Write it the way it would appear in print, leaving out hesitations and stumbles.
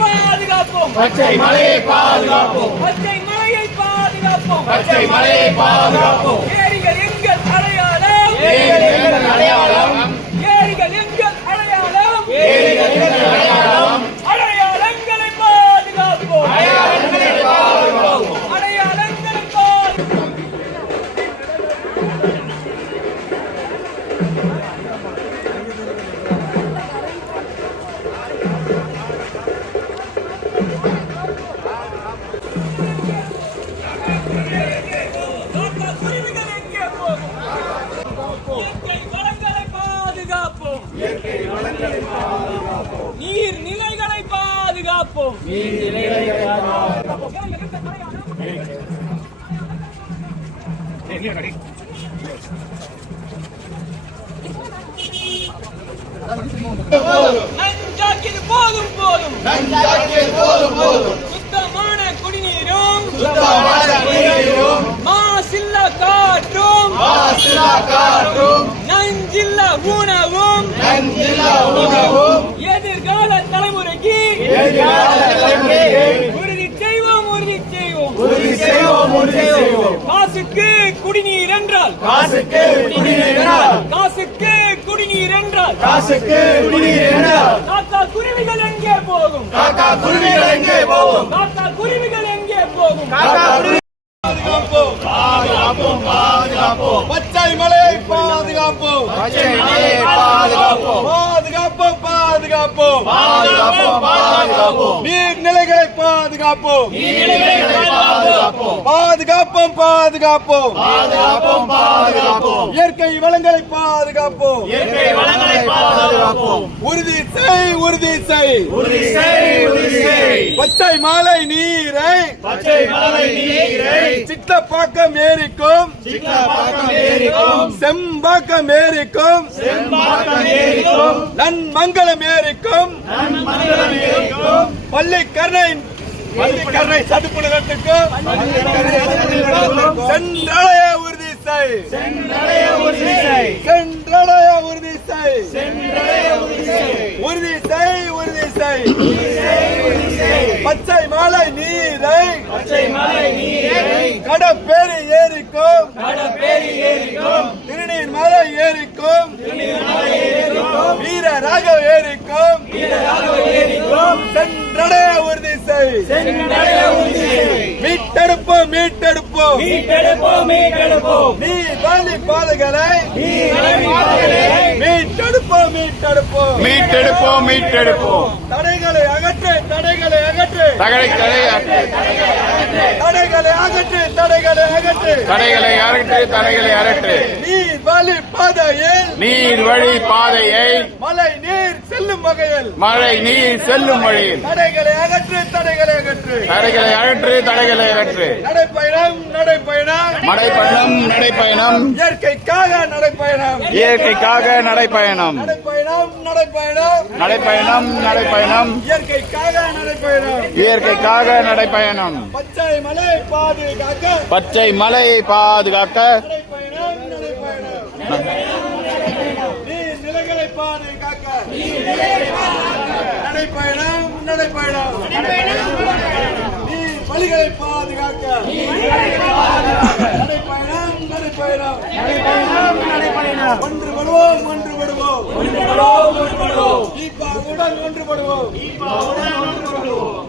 பாதுகாப்போம். பச்சை மலையை பாதுகாப்போம். பச்சை மலையை பாதுகாப்போம். பச்சை மலையை பாதுகாப்போம். ஏரிகள் எங்கள் அடையாளம். ஏரிகள் எங்கள் அடையாளம். ஏரிகள் எங்கள் அடையாளம். ஏரிகள் எங்கள் அடையாளம். அடையாளங்களை பாதுகாப்போம். அடையாளங்களை பாதுகாப்போம். அடையாளங்களை பாதுகாப்போம். நீர்நிலைகளை பாதுகாப்போம். நஞ்சாக்கியது போதும் போதும். சுத்தமான குடிநீரும் மாசில்லா காற்றும் நஞ்சில்லா உணவும் எதிர்கால தலைமுறைக்கு உறுதி செய்வோம். காசுக்கு குடிநீர் என்றால் காக்கா குருவிகள் எங்கே போகும்? பச்சை மலையை பாதுகாப்போம். நீர்நிலைகளை பாதுகாப்போம். இயற்கை வளங்களை பாதுகாப்போம். உறுதி செய். பச்சை மலை நீரை சித்தப்பாக்கம் ஏரிக்கும் செம்பாக்கம் ஏரிக்கும் நன்மங்கலம் ஏரிக்கும் பள்ளிக்கரணை சதுப்பு நிலத்துக்கும் சென்றடைய உறுதி செய். பச்சை மலை நீரை கடப்பேரி ஏரிக்கும் திருநீர் மலை ஏரிக்கும் வீரராக ஏரிக்கும் சென்றடைய உறுதி செய். மீட்டெடுப்போம். நீ வழி பாதைகளை மீட்டெடுப்போம். தடைகளை அகற்று. நீர் வழி பாதையை மழை நீர் செல்லும் வழியில் தடைகளை அகற்று. நடைப்பயணம். இயற்கைக்காக நடைப்பயணம். இயற்கைக்காக நடைப்பயணம். பச்சை மலையை பாதுகாக்க நிலைகளை பாதுகாக்க நடைப்பயணம். பலிகளை பாதுகாக்க நடைப்பயணம். ஒன்றுபடுவோம். ஒன்றுபடுவோம். ஒன்றுபடுவோம்.